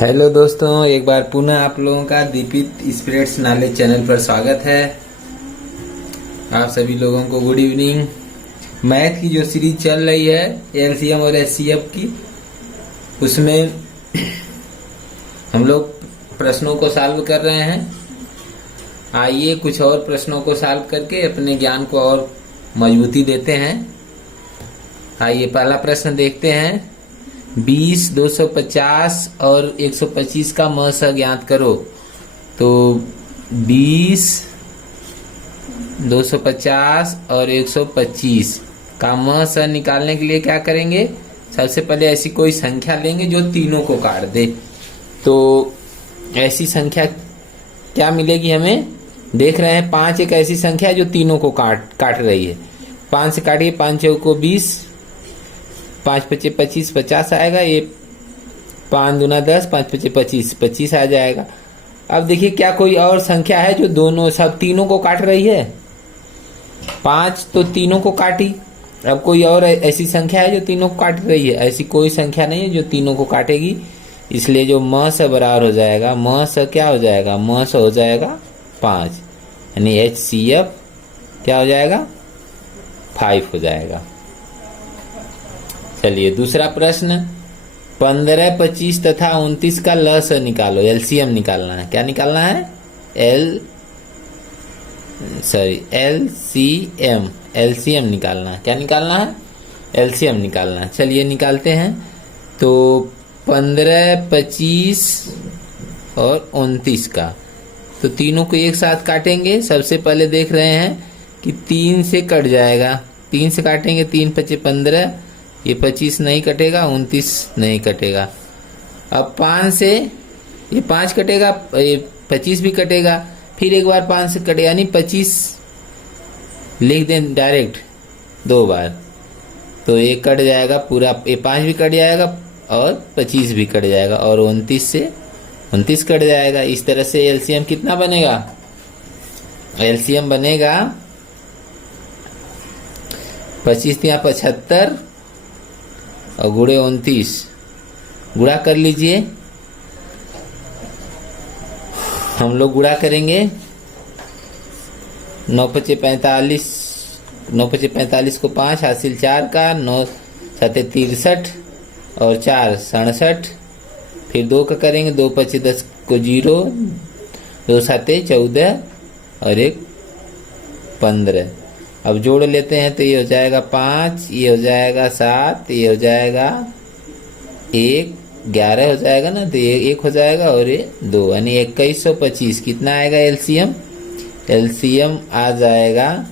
Hello दोस्तों, एक बार पुनः आप लोगों का दीपित स्पिरिट्स नॉलेज चैनल पर स्वागत है। आप सभी लोगों को गुड इवनिंग। मैथ की जो सीरीज चल रही है एलसीएम और एचसीएफ की, उसमें हम लोग प्रश्नों को सॉल्व कर रहे हैं। आइए कुछ और प्रश्नों को सॉल्व करके अपने ज्ञान को और मजबूती देते हैं। आइए पहला प्रश्न देखते हैं। 20, 250 और 125 का म ज्ञात करो। तो 20, 250 और 125 का म निकालने के लिए क्या करेंगे? सबसे पहले ऐसी कोई संख्या लेंगे जो तीनों को काट दे। तो ऐसी संख्या क्या मिलेगी हमें? देख रहे हैं 5 एक ऐसी संख्या है जो तीनों को काट रही है। 5 से काटिए, 5 चौको को 20, 5 पचे 25, 50 आएगा। ये 5 दूना 10, 5 पचे 25, 25 आ जाएगा। अब देखिए क्या कोई और संख्या है जो दोनों सब तीनों को काट रही है? 5 तो तीनों को काटी। अब कोई और ऐसी संख्या है जो तीनों को काट रही है? ऐसी कोई संख्या नहीं है जो तीनों को काटेगी। इसलिए जो म से बराबर हो जाएगा, म से क्या हो जाएगा? म से हो जाएगा 5, यानी HCF क्या हो जाएगा? 5 हो जाएगा। चलिए दूसरा प्रश्न। 15, 25 तथा 29 का लस निकालो। एलसीएम निकालना है। क्या निकालना है? एलसीएम निकालना है। क्या निकालना है? एलसीएम निकालना है। चलिए निकालते हैं। तो 15, 25 और 29 का, तो तीनों को एक साथ काटेंगे। सबसे पहले देख रहे हैं कि 3 से कट जाएगा। 3 से काटेंगे, 3 पचे 15, ये 25 नहीं कटेगा, 29 नहीं कटेगा। अब 5 से ये 5 कटेगा, ये 25 भी कटेगा। फिर एक बार 5 से कटेगा, यानी 25 लिख दें डायरेक्ट 2 बार, तो ये कट जाएगा पूरा। ये 5 भी कट जाएगा और 25 भी कट जाएगा और 29 से 29 कट जाएगा। इस तरह से एलसीएम कितना बनेगा? एलसीएम बनेगा 25 या 75 और गुणे 29। गुणा कर लीजिए। हम लोग गुणा करेंगे। 9 पचे 45, 9 पचे 45 को 5 हासिल 4 का, 9 7 63 और 4 67। फिर 2 का करेंगे, 2 पचे 10 को 0, 2 7 14 और 1 15। अब जोड़ लेते हैं तो ये हो जाएगा 5, ये हो जाएगा 7, ये हो जाएगा 1, 11 हो जाएगा ना, तो ये 1 हो जाएगा और ये 2, यानी 2125। कितना आएगा एलसीएम? एलसीएम आ जाएगा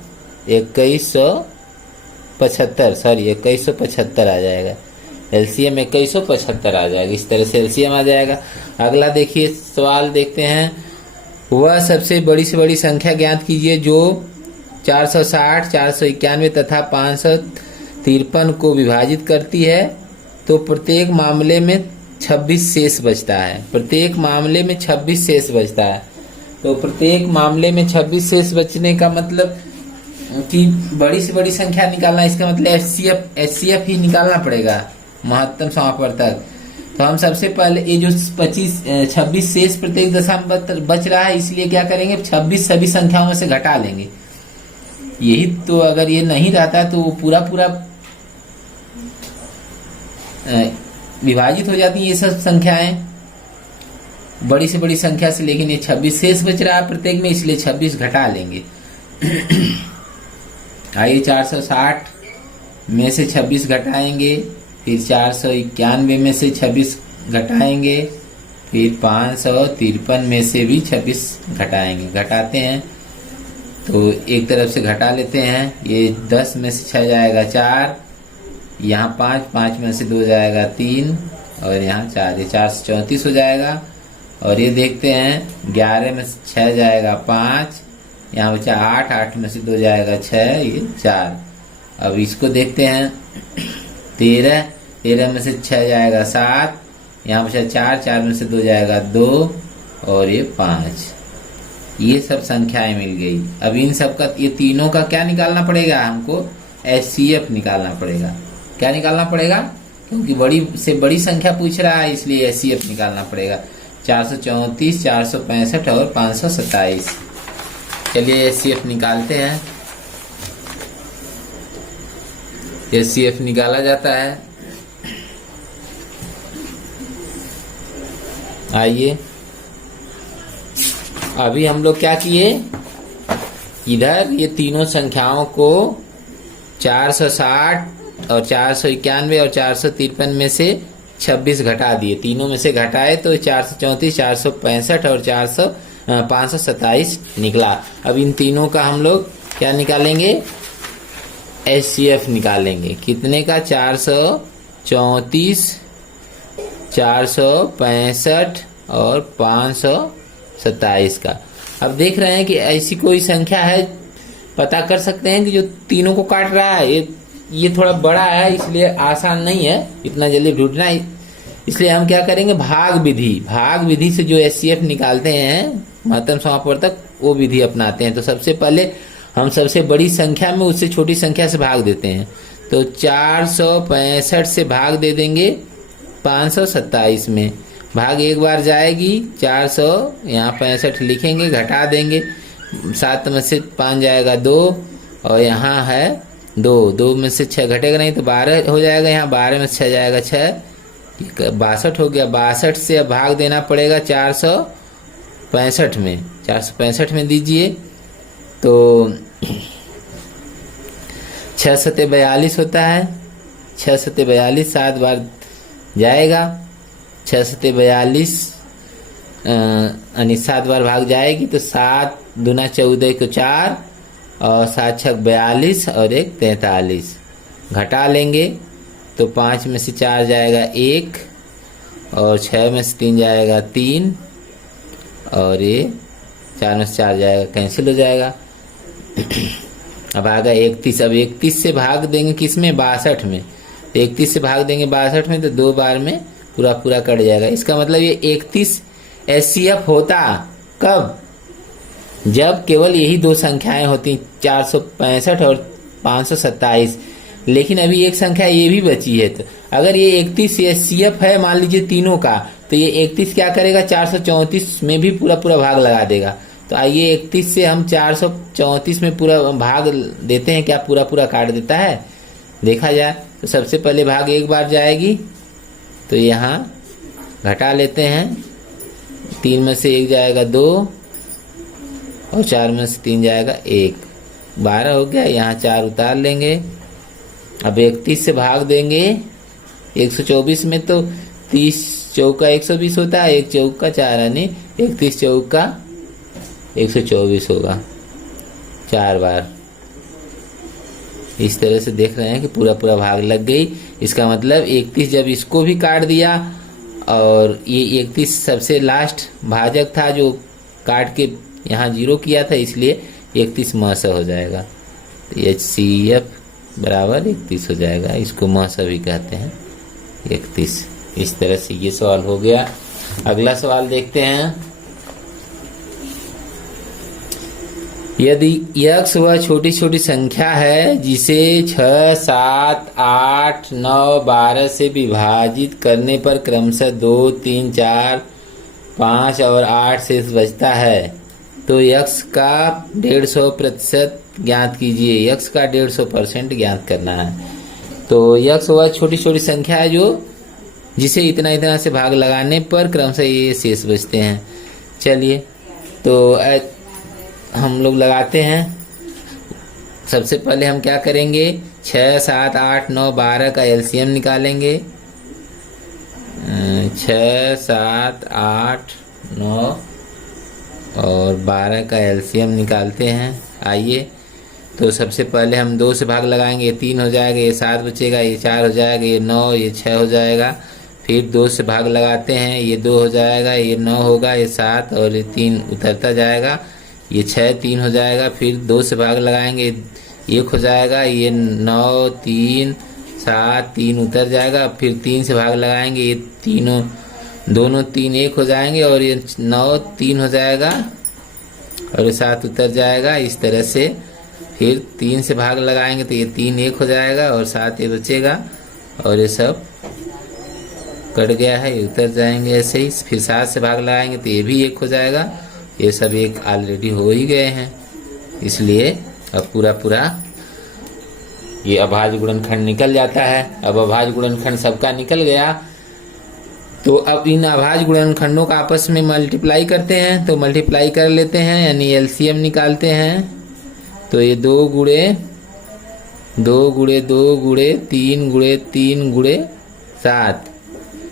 2175 आ जाएगा। एलसीएम 2175 आ जाएगा। इस तरह से एलसीएम आ जाएगा। अगला देखिए सवाल देखते हैं। वह सबसे बड़ी से बड़ी संख्या ज्ञात कीजिए जो 460, 491 तथा 553 को विभाजित करती है। तो प्रत्येक मामले में 26 शेष बचता है। प्रत्येक मामले में 26 शेष बचता है। तो प्रत्येक मामले में 26 शेष बचने का मतलब कि बड़ी से बड़ी संख्या निकालना, इसका मतलब एचसीएफ ही निकालना पड़ेगा महत्तम समापवर्तक। तो हम सबसे पहले ये जो 26 शेष प्रत्येक दशा में बच रहा है, इसलिए क्या करेंगे? 26 सभी संख्याओं में से घटा लेंगे। यही तो, अगर ये नहीं रहता तो पूरा विभाजित हो जाती है ये सब संख्याएं बड़ी से बड़ी संख्या से। लेकिन ये 26 शेष बच रहा है प्रत्येक में, इसलिए 26 घटा लेंगे। आइए 460 में से 26 घटाएंगे, फिर 491 में से 26 घटाएंगे, फिर 553 में से भी 26 घटाएंगे। घटाते हैं तो एक तरफ से घटा लेते हैं। ये 10 में से 6 जाएगा 4, यहाँ 5 में से 2 जाएगा 3 और यहाँ 4, ये 4 से 34 हो जाएगा। और ये देखते हैं 11 में से 6 जाएगा 5, यहाँ बचा 8 में से 2 जाएगा 6, ये 4। अब इसको देखते हैं 13 में से 6 जाएगा 7, यहाँ बचा 4 में से 2 जाएगा 2 और ये 5। ये सब संख्याएं मिल गई। अब इन सब का, ये तीनों का क्या निकालना पड़ेगा हमको? HCF निकालना पड़ेगा। क्या निकालना पड़ेगा? क्योंकि बड़ी से बड़ी संख्या पूछ रहा है, इसलिए एचसीएफ निकालना पड़ेगा। 434, 465 और 527। चलिए एचसीएफ निकालते हैं। एचसीएफ निकाला जाता है। आइए, अभी हम लोग क्या किए, इधर ये तीनों संख्याओं को 460 और 491 और 453 में से 26 घटा दिए। तीनों में से घटाए तो 434, 465 और 527 निकला। अब इन तीनों का हम लोग क्या निकालेंगे, एचसीएफ निकालेंगे। कितने का, 434, 465 और 527 का। अब देख रहे हैं कि ऐसी कोई संख्या है, पता कर सकते हैं कि जो तीनों को काट रहा है। ये थोड़ा बड़ा है, इसलिए आसान नहीं है इतना जल्दी ढूंढना। इसलिए हम क्या करेंगे, भाग विधि से जो एचसीएफ निकालते हैं महत्तम समापवर्तक, वो विधि अपनाते हैं। तो सबसे पहले हम सबसे बड़ी संख्या में उससे छोटी संख्या से भाग देते हैं। तो 465 से भाग दे देंगे 527 में। भाग एक बार जाएगी, 400 यहाँ 65 लिखेंगे, घटा देंगे, 7 में से 5 जाएगा 2 और यहाँ है 2 में से 6 घटेगा नहीं तो 12 हो जाएगा। यहाँ 12 में 6 जाएगा 6, 62 हो गया। 62 से अब भाग देना पड़ेगा 465 में। 465 में दीजिए तो 6 सत्ते 42 होता है। 6 सत्ते 42 7 बार जाएगा। 6 सत्ते 42 यानी 7 बार भाग जाएगी तो 7 दूना 14 को 4 और 7 छक 42 और 1 43। घटा लेंगे तो 5 में से 4 जाएगा 1 और 6 में से 3 जाएगा 3 और ये 4 में से 4 जाएगा, कैंसिल हो जाएगा। अब आ गया 31। अब 31 से भाग देंगे किसमें, 62 में। 31 से भाग देंगे 62 में तो 2 बार में पूरा कट जाएगा। इसका मतलब ये 31 एचसीएफ होता कब, जब केवल यही दो संख्याएं होती 465 और 527। लेकिन अभी एक संख्या ये भी बची है। तो अगर ये 31 एचसीएफ है मान लीजिए तीनों का, तो ये 31 क्या करेगा, 434 में भी पूरा भाग लगा देगा। तो आइए 31 से हम 434 में पूरा भाग देते हैं, क्या पूरा काट देता है, देखा जाए तो सबसे पहले भाग एक बार जाएगी तो यहाँ घटा लेते हैं। 3 में से 1 जाएगा 2 और 4 में से 3 जाएगा 1, 12 हो गया। यहाँ 4 उतार लेंगे। अब 31 से भाग देंगे 124 में तो 30 चौका 120 होता है, 1 चौका 4 यानी 31 चौका 124 होगा 4 बार। इस तरह से देख रहे हैं कि पूरा भाग लग गई। इसका मतलब 31 जब इसको भी काट दिया और ये 31 सबसे लास्ट भाजक था जो काट के यहाँ 0 किया था, इसलिए 31 म से हो जाएगा। तो HCF बराबर 31 हो जाएगा। इसको म से भी कहते हैं 31। इस तरह से ये सवाल हो गया। अगला सवाल देखते हैं। यदि x वह छोटी संख्या है जिसे 6, 7, 8, 9, 12 से विभाजित करने पर क्रमशः 2, 3, 4, 5 और 8 शेष बचता है, तो x का 150% ज्ञात कीजिए। x का 150% ज्ञात करना है। तो x वह छोटी संख्या है जो जिसे इतना से भाग लगाने पर क्रमशः ये शेष बचते हैं। चलिए तो हम लोग लगाते हैं। सबसे पहले हम क्या करेंगे, 6, 7, 8, 9, 12 का एलसीएम निकालेंगे। 6, 7, 8, 9 और 12 का एलसीएम निकालते हैं। आइए तो सबसे पहले हम 2 से भाग लगाएंगे, ये 3 हो जाएगा, ये 7 बचेगा, ये 4 हो जाएगा, ये 9, ये 6 हो जाएगा। फिर 2 से भाग लगाते हैं, ये 2 हो जाएगा, ये 9 होगा, ये 7 और ये 3 उतरता जाएगा, ये 6 3 हो जाएगा। फिर 2 से भाग लगाएंगे, 1 हो जाएगा, ये 9 3 7 3 उतर जाएगा। फिर 3 से भाग लगाएंगे, ये दोनों 3 1 हो जाएंगे और ये 9 3 हो जाएगा और ये 7 उतर जाएगा। इस तरह से फिर 3 से भाग लगाएंगे तो ये 3 1 हो जाएगा और 7 ये बचेगा और ये सब कट गया है, ये उतर जाएंगे ऐसे ही। फिर 7 से भाग लगाएंगे तो ये भी 1 हो जाएगा। ये सब 1 ऑलरेडी हो ही गए हैं, इसलिए अब पूरा ये अभाज्य गुणनखंड निकल जाता है। अब अभाज्य गुणनखंड सबका निकल गया, तो अब इन अभाज्य गुणनखंडों का आपस में मल्टीप्लाई करते हैं। तो मल्टीप्लाई कर लेते हैं, यानी एलसीएम निकालते हैं। तो ये 2 गुणे 2 गुणे 2 गुणे 3 गुणे 3 गुणे 7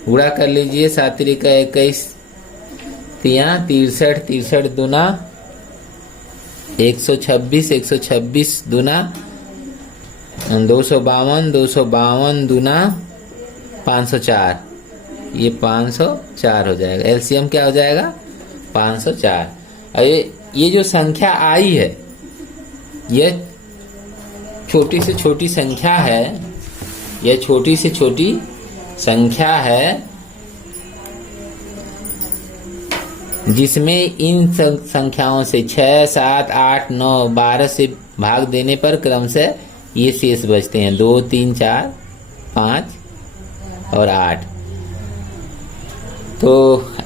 गुणा कर लीजिए। 7 त्रिका 21 63 63 दूना 126 126 दूना 252 252 दूना 504, ये 504 हो जाएगा। एलसीएम क्या हो जाएगा? 504। और ये जो संख्या आई है, ये छोटी से छोटी संख्या है, यह छोटी से छोटी संख्या है जिसमें इन संख्याओं से 6 7 8 9 12 से भाग देने पर क्रमशः ये शेष बचते हैं 2 3 4 5 और 8। तो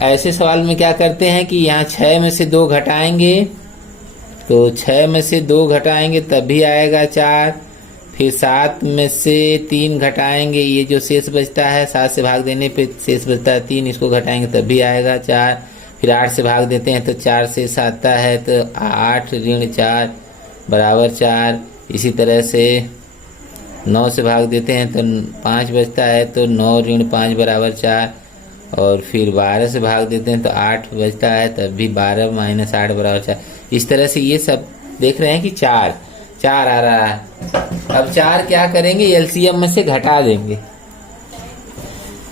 ऐसे सवाल में क्या करते हैं कि यहाँ 6 में से 2 घटाएंगे, तो 6 में से 2 घटाएंगे तब भी आएगा 4। फिर 7 में से 3 घटाएंगे, ये जो शेष बचता है 7 से भाग देने पे शेष बचता है 3, इसको घटाएंगे तब भी आएगा 4। फिर 8 से भाग देते हैं तो 4 शेष आता है, तो 8 ऋण 4 बराबर 4। इसी तरह से 9 से भाग देते हैं तो 5 बचता है, तो 9 ऋण 5 बराबर 4। और फिर 12 से भाग देते हैं तो 8 बचता है, तब भी 12 माइनस 8 बराबर 4। इस तरह से ये सब देख रहे हैं कि 4 आ रहा है। अब 4 क्या करेंगे? एलसीएम में से घटा देंगे।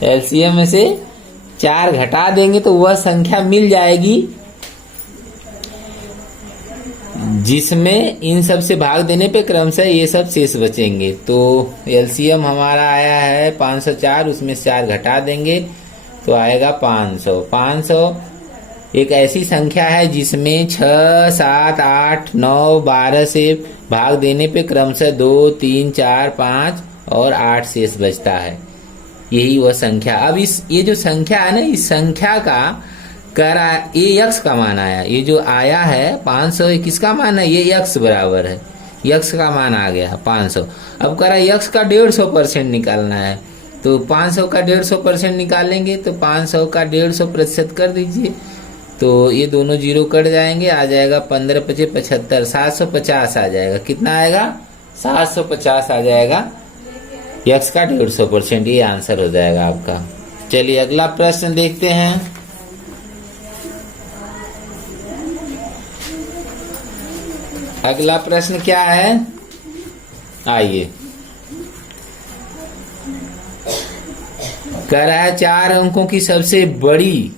एलसीएम में से 4 घटा देंगे तो वह संख्या मिल जाएगी जिसमें इन सब से भाग देने पे क्रमशः ये सब शेष बचेंगे। तो एलसीएम हमारा आया है 504, उसमें से 4 घटा देंगे तो आएगा 500। 500 एक ऐसी संख्या है जिसमें 6 7 8 9 12 से भाग देने पे क्रमशः 2 3 4 5 और 8 शेष बचता है। यही वह संख्या। अब ये जो संख्या है ना, इस संख्या का करा ये यक्स का मान आया। ये जो आया है 500, ये किसका मान है? ये यक्स बराबर है, यक्स का मान आ गया 500। अब करा यक्स का 150% निकालना है, तो 500 का 150% निकालेंगे तो 500 का 150% कर दीजिए, तो ये दोनों जीरो कट जाएंगे, आ जाएगा 15 5 75, 750 आ जाएगा। कितना आएगा? 750 आ जाएगा। यक्स का 150%, ये आंसर हो जाएगा आपका। चलिए अगला प्रश्न देखते हैं। अगला प्रश्न क्या है? आइए, कह रहा है 4 अंकों की सबसे बड़ी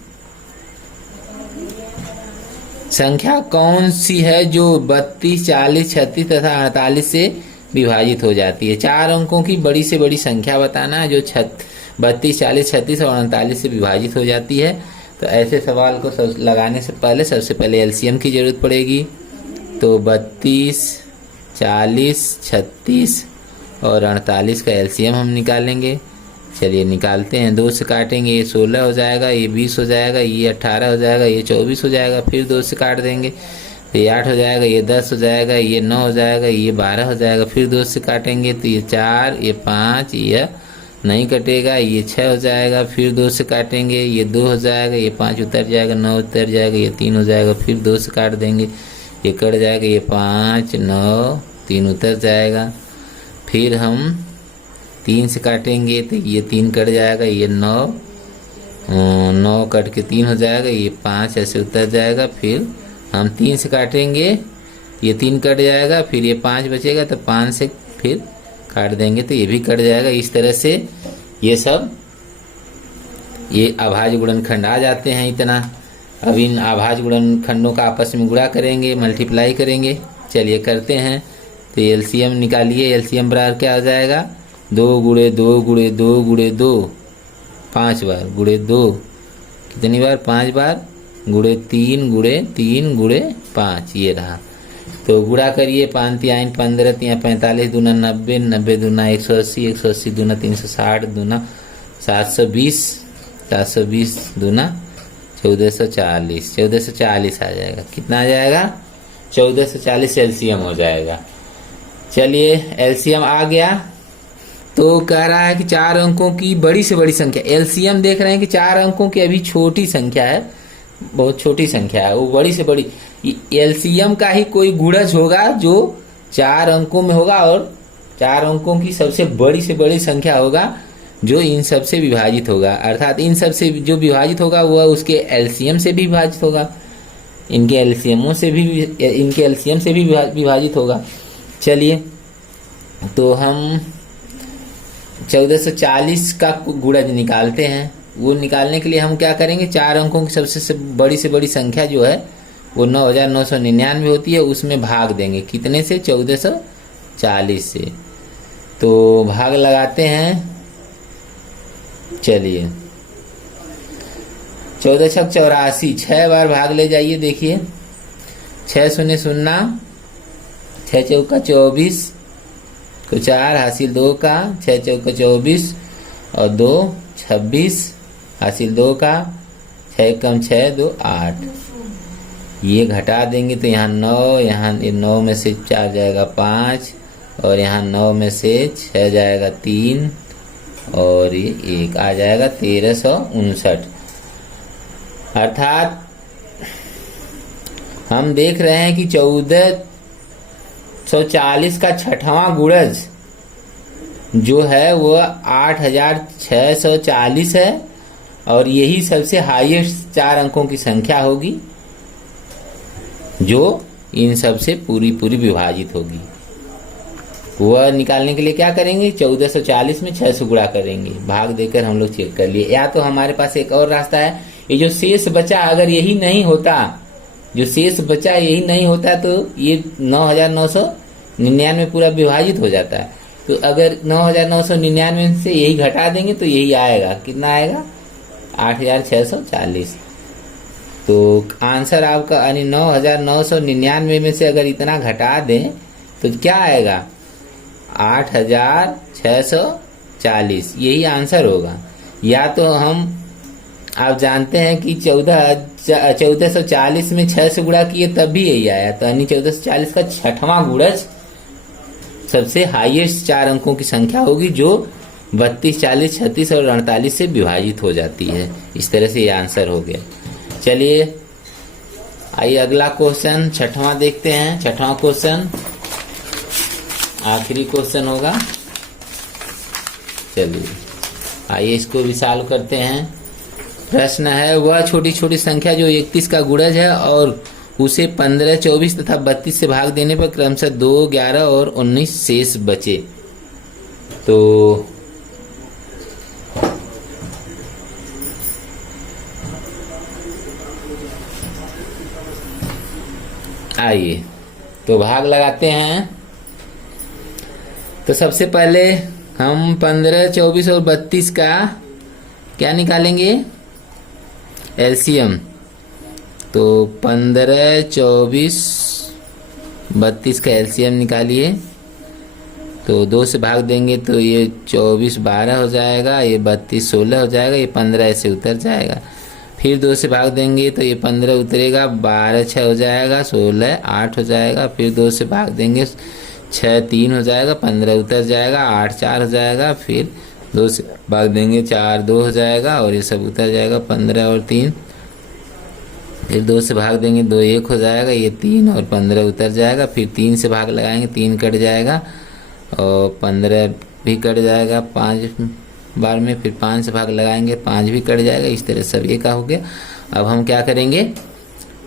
संख्या कौन सी है जो 32, 40, 36 तथा 48 से विभाजित हो जाती है। 4 अंकों की बड़ी से बड़ी संख्या बताना है जो 32, 40, 36 और 48 से विभाजित हो जाती है। तो ऐसे सवाल को लगाने से पहले सबसे पहले एलसीएम की जरूरत पड़ेगी। तो 32, 40, 36 और 48 का एलसीएम हम निकालेंगे। चलिए निकालते हैं। 2 से काटेंगे, ये 16 हो जाएगा, ये 20 हो जाएगा, ये 18 हो जाएगा, ये 24 हो जाएगा। फिर 2 से काट देंगे तो ये 8 हो जाएगा, ये 10 हो जाएगा, ये 9 हो जाएगा, ये 12 हो जाएगा। फिर 2 से काटेंगे तो ये 4, ये 5, ये नहीं कटेगा, ये 6 हो जाएगा। फिर 2 से काटेंगे, ये 2 हो जाएगा, ये 5 उतर जाएगा, 9 उतर जाएगा, ये 3 हो जाएगा। फिर 2 से काट देंगे, ये कट जाएगा, ये 5 9 3 उतर जाएगा। फिर हम 3 से काटेंगे तो ये 3 कट जाएगा, ये 9 कट के 3 हो जाएगा, ये 5 ऐसे उतर जाएगा। फिर हम 3 से काटेंगे, ये 3 कट जाएगा, फिर ये 5 बचेगा तो 5 से फिर काट देंगे तो ये भी कट जाएगा। इस तरह से ये सब ये अभाज्य गुणनखंड आ जाते हैं इतना। अब इन अभाज्य गुणनखंडों का आपस में गुणा करेंगे, मल्टीप्लाई करेंगे। चलिए करते हैं। तो एलसीएम निकालिए। एलसीएम बराबर क्या हो जाएगा? 2 गुणे 2 गुणे 2 गुणे 2 5 बार गुणे 2 कितनी बार? 5 बार गुणे 3 गुणे 3 गुणे 5, ये रहा। तो गुणा करिए। 5 3 15 3 45 दूना 90 90 दूना 180 180 दूना 360 दूना 720 420 दूना 1440, 1440 आ जाएगा। कितना आ जाएगा? 1440 एलसीएम हो जाएगा। चलिए एलसीएम आ गया। तो कह रहा है कि 4 अंकों की बड़ी से बड़ी संख्या, एलसीएम देख रहे हैं कि 4 अंकों की अभी छोटी संख्या है, बहुत छोटी संख्या है, वो बड़ी से बड़ी एलसीएम का ही कोई गुणज होगा जो 4 अंकों में होगा और 4 अंकों की सबसे बड़ी से बड़ी संख्या होगा जो इन सब से विभाजित होगा, अर्थात इन सब से जो विभाजित होगा वह उसके एलसीएम से भी विभाजित होगा, इनके एलसीएम से भी विभाजित होगा। चलिए तो हम 1440 का गुणज निकालते हैं। वो निकालने के लिए हम क्या करेंगे, 4 अंकों की सबसे से बड़ी संख्या जो है वो 9999 होती है, उसमें भाग देंगे। कितने से? 1440 से। तो भाग लगाते हैं। चलिए 14 छक 84, 6 बार भाग ले जाइए। देखिए 6 शून्य 0, 6 चौका 24 को 4 हासिल 2 का, 6 चौका 24 और 2 26 हासिल 2 का, 6 कम 6 2 8। ये घटा देंगे तो यहाँ 9, यहाँ 9 में से 4 जाएगा 5 और यहाँ 9 में से 6 जाएगा 3 और ये 1 आ जाएगा 1359। अर्थात हम देख रहे हैं कि 1440 का छठवां गुणज जो है वह 8640 है और यही सबसे हाईएस्ट 4 अंकों की संख्या होगी जो इन सब से पूरी विभाजित होगी। वह निकालने के लिए क्या करेंगे, 1440 में 6 से गुणा करेंगे। भाग देकर हम लोग चेक कर लिए। या तो हमारे पास एक और रास्ता है, ये जो शेष बचा अगर यही नहीं होता, जो शेष बचा यही नहीं होता तो ये 9999 पूरा विभाजित हो जाता है। तो अगर 9999 से यही घटा देंगे तो यही आएगा। कितना आएगा? 8640। तो आंसर आपका यानी 9999 में से अगर इतना घटा दें तो क्या आएगा? 8640, यही आंसर होगा। या तो हम आप जानते हैं कि 1440 में 6 से गुणा किए तब भी यही आया, तो यानी 1440 का छठवां गुणज सबसे हाईएस्ट 4 अंकों की संख्या होगी जो 32, 40, 36 और 48 से विभाजित हो जाती है। इस तरह से ये आंसर हो गया। चलिए आइए अगला क्वेश्चन छठवां देखते हैं। छठवां क्वेश्चन आखिरी क्वेश्चन होगा। चलिए आइए इसको भी सॉल्व करते हैं। प्रश्न है, वह छोटी छोटी संख्या जो 31 का गुणज है और उसे 15, 24 तथा 32 से भाग देने पर क्रमशः 2, 11 और 19 शेष बचे। तो आइए तो भाग लगाते हैं। तो सबसे पहले हम 15, 24 और 32 का क्या निकालेंगे? एलसीएम। तो 15, 24, 32 का एलसीएम निकालिए। तो 2 से भाग देंगे तो ये 24 12 हो जाएगा, ये 32 16 हो जाएगा, ये 15 ऐसे उतर जाएगा। फिर 2 से भाग देंगे तो ये 15 उतरेगा, 12 6 हो जाएगा, 16 8 हो जाएगा। फिर 2 से भाग देंगे 6 3 हो जाएगा, 15 उतर जाएगा, 8 4 हो जाएगा। फिर 2 से भाग देंगे 4 2 हो जाएगा और ये सब उतर जाएगा, 15 और 3। फिर 2 से भाग देंगे 2 1 हो जाएगा, ये 3 और 15 उतर जाएगा। फिर 3 से भाग लगाएंगे 3 कट जाएगा और 15 भी कट जाएगा 5 बार में। फिर 5 से भाग लगाएंगे 5 भी कट जाएगा। इस तरह सब ये का हो गया। अब हम क्या करेंगे,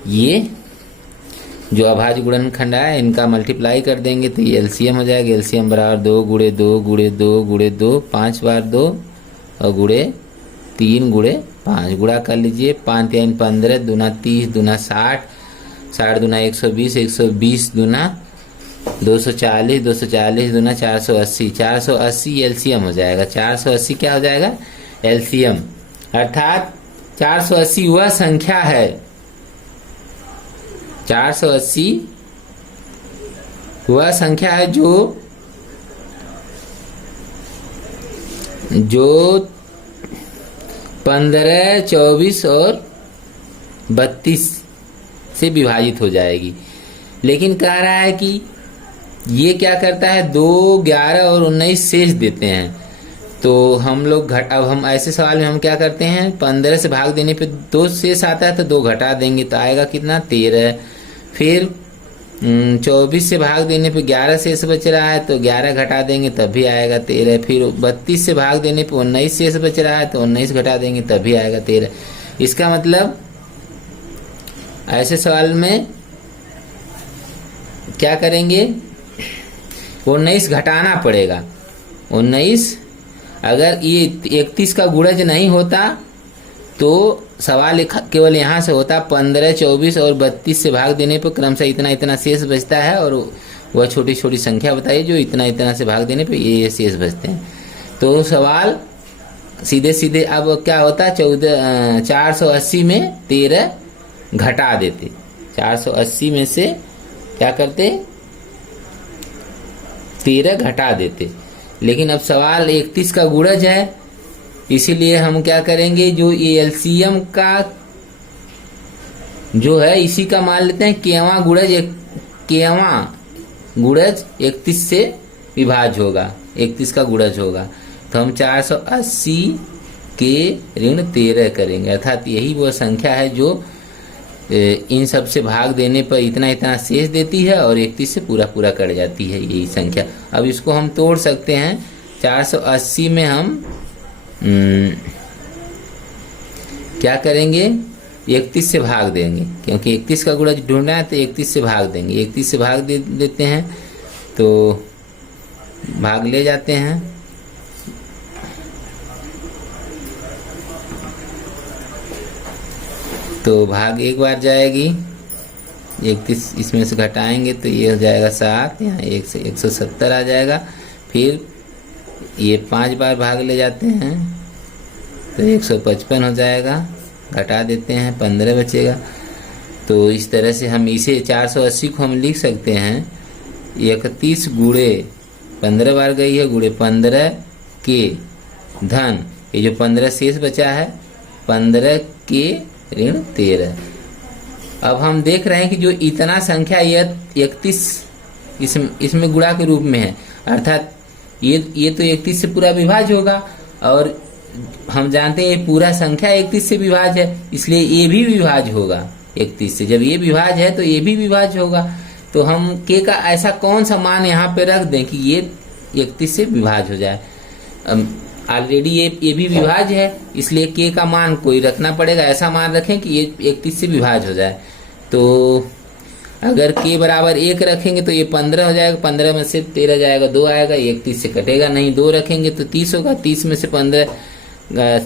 ये जो अभाज्य गुणनखंड है इनका मल्टीप्लाई कर देंगे तो ये एलसीएम हो जाएगा। एलसीएम बराबर 2 गुणे 2 गुणे 2 गुणे 2, 5 बार 2 और गुणे 3 गुणे 5 गुणा कर लीजिए। 5 3 15 दूना 30 दूना 60, 60 दूना 120, 120 दूना 240, 240 दूना 480, 480 एलसीएम हो जाएगा। 480 क्या हो जाएगा? एलसीएम। अर्थात 480 वह संख्या है, 480 वह संख्या है जो 15, 15, 24 और 32 से विभाजित हो जाएगी। लेकिन कह रहा है कि ये क्या करता है, 2, 11 और 19 शेष देते हैं। तो हम लोग अब हम ऐसे सवाल में हम क्या करते हैं, 15 से भाग देने पे 2 शेष आता है तो 2 घटा देंगे तो आएगा कितना, 13। फिर 24 से भाग देने पे 11 शेष बच रहा है तो 11 घटा देंगे तब भी आएगा 13। फिर 32 से भाग देने पे 19 शेष बच रहा है तो 19 घटा देंगे तब भी आएगा 13। इसका मतलब ऐसे सवाल में क्या करेंगे, 19 घटाना पड़ेगा। 19 अगर ये 31 का गुणज नहीं होता तो सवाल केवल यहाँ से होता, 15, 24 और 32 से भाग देने पर क्रमशः इतना इतना शेष बचता है और वह छोटी छोटी संख्या बताइए जो इतना इतना से भाग देने पर ये शेष बचते हैं। तो सवाल सीधे सीधे अब क्या होता, 480 में 13 घटा देते। 480 में से क्या करते, 13 घटा देते। लेकिन अब सवाल 31 का गुणज है, इसीलिए हम क्या करेंगे, जो ये एलसीएम का जो है इसी का मान लेते हैं केवां गुणज 31 से विभाज्य होगा, 31 का गुणज होगा। तो हम 480 के ऋण 13 करेंगे, अर्थात यही वो संख्या है जो इन सब से भाग देने पर इतना इतना शेष देती है और 31 से पूरा पूरा कट जाती है यही संख्या। अब इसको हम तोड़ सकते हैं। 480 में हम क्या करेंगे, 31 से भाग देंगे, क्योंकि 31 का गुणज ढूंढना है तो 31 से भाग देंगे। 31 से भाग देते हैं तो भाग ले जाते हैं, तो भाग एक बार जाएगी, 31 इसमें से घटाएंगे तो ये हो जाएगा 7, यहाँ 1 से 170 आ जाएगा। फिर ये 5 बार भाग ले जाते हैं तो 155 हो जाएगा, घटा देते हैं 15 बचेगा। तो इस तरह से हम इसे 480 को हम लिख सकते हैं 31 गुणे 15 बार गई है, गुणे 15 के धन, ये जो 15 शेष बचा है 15 के ऋण 13। अब हम देख रहे हैं कि जो इतना संख्या यह 31 इसमें गुणा के रूप में है, अर्थात ये तो 31 से पूरा विभाज्य होगा और हम जानते हैं ये पूरा संख्या 31 से विभाज्य है, इसलिए ये भी विभाज्य होगा 31 से। जब ये विभाज्य है तो ये भी विभाज्य होगा। तो हम के का ऐसा कौन सा मान यहाँ पे रख दें कि ये 31 से विभाज्य हो जाए। ऑलरेडी ये भी विभाज्य है, इसलिए के का मान कोई रखना पड़ेगा, ऐसा मान रखें कि ये 31 से विभाज्य हो जाए। तो अगर के बराबर 1 रखेंगे तो ये 15 हो जाएगा, 15 में से 13 जाएगा, 2 आएगा, 31 से कटेगा नहीं। 2 रखेंगे तो 30 होगा, 30 में से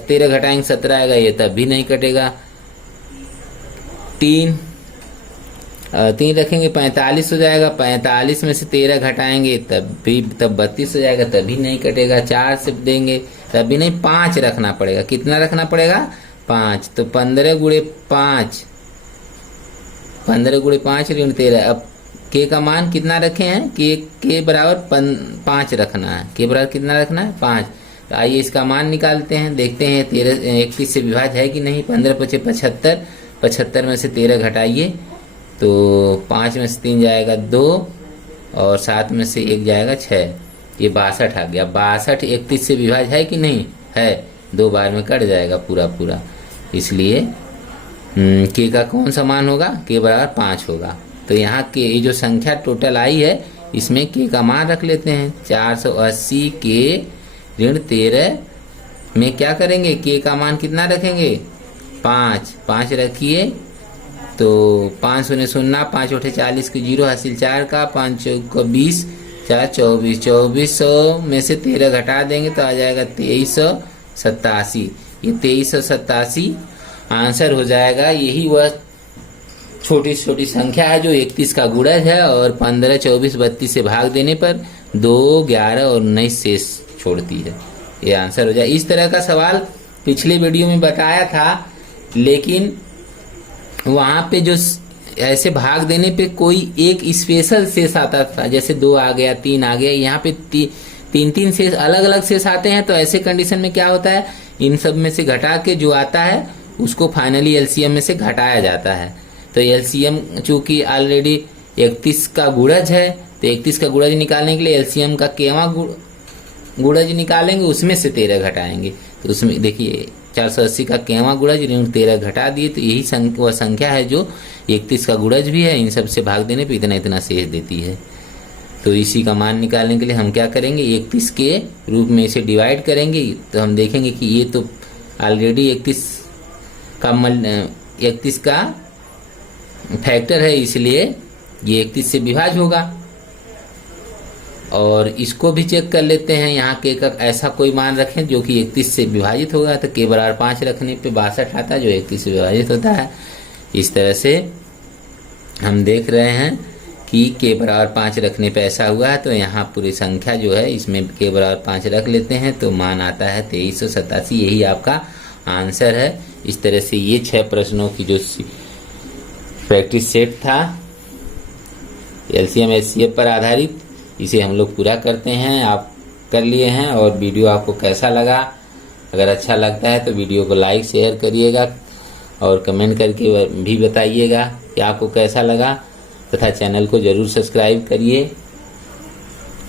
13 घटाएंगे 17 आएगा, ये तब भी नहीं कटेगा। 3 रखेंगे 45 हो जाएगा, 45 में से 13 घटाएंगे तब 32 हो जाएगा, तभी नहीं कटेगा। 4 से देंगे तब भी नहीं, 5 रखना पड़ेगा। कितना रखना पड़ेगा, 5। तो 15 गुणे 5 ऋण 13। अब के का मान कितना रखे हैं, के बराबर 5 रखना है। के बराबर कितना रखना है, 5। तो आइए इसका मान निकालते हैं, देखते हैं 31 से विभाज्य है कि नहीं। 15 पचे 75, 75 में से 13 घटाइए तो 5 में से 3 जाएगा 2 और 7 में से 1 जाएगा 6, ये 62 आ गया। 62 31 से विभाज्य है कि नहीं है, 2 बार में कट जाएगा पूरा पूरा, इसलिए के का कौन सा मान होगा, के बराबर 5 होगा। तो यहाँ के ये जो संख्या टोटल आई है इसमें के का मान रख लेते हैं। 480 के ऋण 13 में क्या करेंगे, के का मान कितना रखेंगे, 5 रखिए तो 5 शून्य 0, 5 उठे 40 के 0 हासिल 4 का, 5 को 20, 4 24, 2400 में से 13 घटा देंगे तो आ जाएगा 2387। ये 2387 आंसर हो जाएगा। यही वह छोटी छोटी संख्या है जो 31 का गुणज है और 15, 24, 32 से भाग देने पर 2, 11 और 19 शेष छोड़ती है, ये आंसर हो जाए। इस तरह का सवाल पिछले वीडियो में बताया था, लेकिन वहां पे जो ऐसे भाग देने पे कोई एक स्पेशल शेष आता था, जैसे 2 आ गया, 3 आ गया, यहाँ पे 3 शेष अलग अलग शेष आते हैं। तो ऐसे कंडीशन में क्या होता है इन सब में से घटा के जो आता है उसको फाइनली एलसीएम में से घटाया जाता है। तो एलसीएम चूंकि ऑलरेडी 31 का गुणज है, तो 31 का गुणज निकालने के लिए एलसीएम का केवा गुणज निकालेंगे, उसमें से 13 घटाएंगे। तो उसमें देखिए 480 का केवा गुणज ऋण 13 घटा दिए, तो यही वह संख्या है जो 31 का गुणज भी है, इन सब से भाग देने पर इतना इतना शेष देती है। तो इसी का मान निकालने के लिए हम क्या करेंगे, 31 के रूप में इसे डिवाइड करेंगे। तो हम देखेंगे कि ये तो ऑलरेडी 31 का फैक्टर है, इसलिए ये 31 से विभाज्य होगा। और इसको भी चेक कर लेते हैं, यहाँ के एक ऐसा कोई मान रखें जो कि 31 से विभाजित होगा। तो k बराबर 5 रखने पे 62 आता है, जो 31 से विभाजित होता है। इस तरह से हम देख रहे हैं कि k बराबर 5 रखने पे ऐसा हुआ है। तो यहाँ पूरी संख्या जो है इसमें k बराबर 5 रख लेते हैं, तो मान आता है 2387। यही आपका आंसर है। इस तरह से ये 6 प्रश्नों की जो प्रैक्टिस सेट था एलसीएम एचसीएफ पर आधारित, इसे हम लोग पूरा करते हैं। आप कर लिए हैं। और वीडियो आपको कैसा लगा, अगर अच्छा लगता है तो वीडियो को लाइक शेयर करिएगा और कमेंट करके भी बताइएगा कि आपको कैसा लगा, तथा चैनल को जरूर सब्सक्राइब करिए।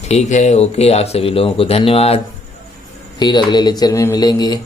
ठीक है, ओके। आप सभी लोगों को धन्यवाद। फिर अगले लेक्चर में मिलेंगे।